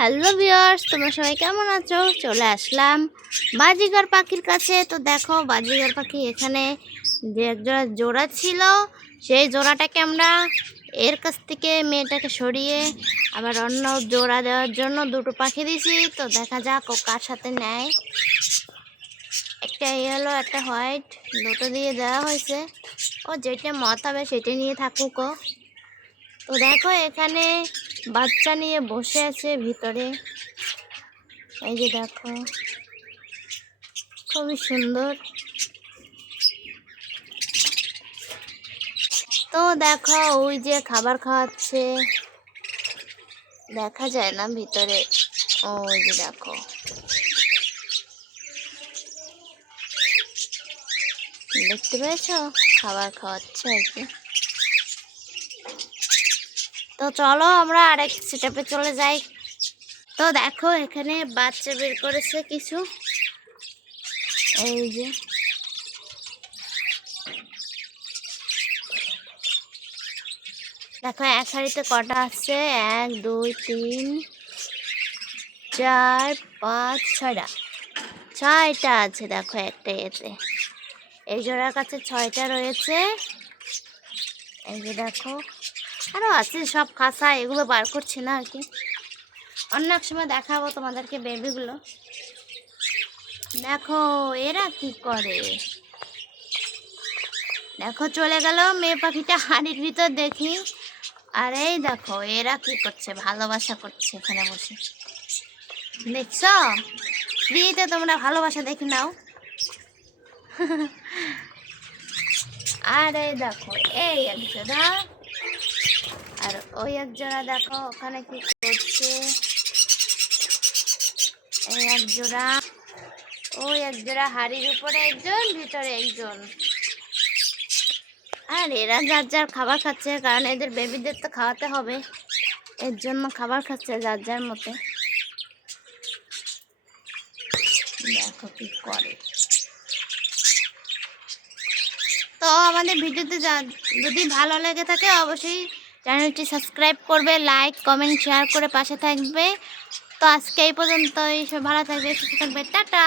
Hello viewers, তোমরা সবাই কেমন আছো? চলে আসলাম বাজিগার পাখির কাছে। তো দেখো, বাজিগার পাখি এখানে যে একজোড়া জোড়া ছিল, সেই জোড়াটাকে আমরা এর কাছ থেকে মেয়েটাকে সরিয়ে আবার অন্য জোড়া দেওয়ার জন্য দুটো পাখি দিয়েছি। তো দেখা যাক ও কার সাথে নেয়। একটা ইয়েলো, একটা হোয়াইট, দুটো দিয়ে দেওয়া হয়েছে। ও যেটা মত হবে সেটা নিয়ে থাকুক ও। তো দেখো, এখানে বাচ্চা নিয়ে বসে আছে ভিতরে। এই যে দেখো, খুবই সুন্দর। তো দেখো, ওই যে খাবার খাওয়াচ্ছে, দেখা যায় না ভিতরে। ওই যে দেখো, দেখতে পেয়েছো? খাবার খাওয়াচ্ছে আর কি। তো চলো আমরা আরেক সেটআপে চলে যাই। তো দেখো, এখানে বাচ্চা বের করেছে কিছু। এই যে দেখো, এক হাঁড়িতে কটা আছে? 1 2 3 4 5 6টা আছে। দেখো একটা এতে, এই জোড়ার কাছে 6টা রয়েছে। এই যে দেখো, আরো আছে সব খাসা, এগুলো বার করছি না আর কি। অন্য এক সময় দেখাবো তোমাদেরকে বেবিগুলো। দেখো এরা কি করে, দেখো চলে গেল মেয়ে পাখিটা হাড়ির ভিতর দেখি। আর এই দেখো এরা কি করছে, ভালোবাসা করছে এখানে বসে। দেখছো, ফ্রিতে তোমরা ভালোবাসা দেখে নাও। আর এই দেখো, এই এক জোড়া, আর ওই এক জোড়া দেখো ওখানে কি করছে। এই এক জোড়া, ওই এক জোড়া হাড়ির উপরে একজন, ভিতরে একজন। আর এরা যার যার খাবার খাচ্ছে, কারণ এদের বেবিদের তো খাওয়াতে হবে, এর জন্য খাবার খাচ্ছে যার যার মতে। দেখো কি করে। তো আমাদের ভিডিওতে যদি ভালো লেগে থাকে অবশ্যই চ্যানেলটি সাবস্ক্রাইব করবে, লাইক কমেন্ট শেয়ার করে পাশে থাকবে। তো আজকে এই পর্যন্তই, সব ভালো থাকবে, সুস্থ থাকবে, টাটা।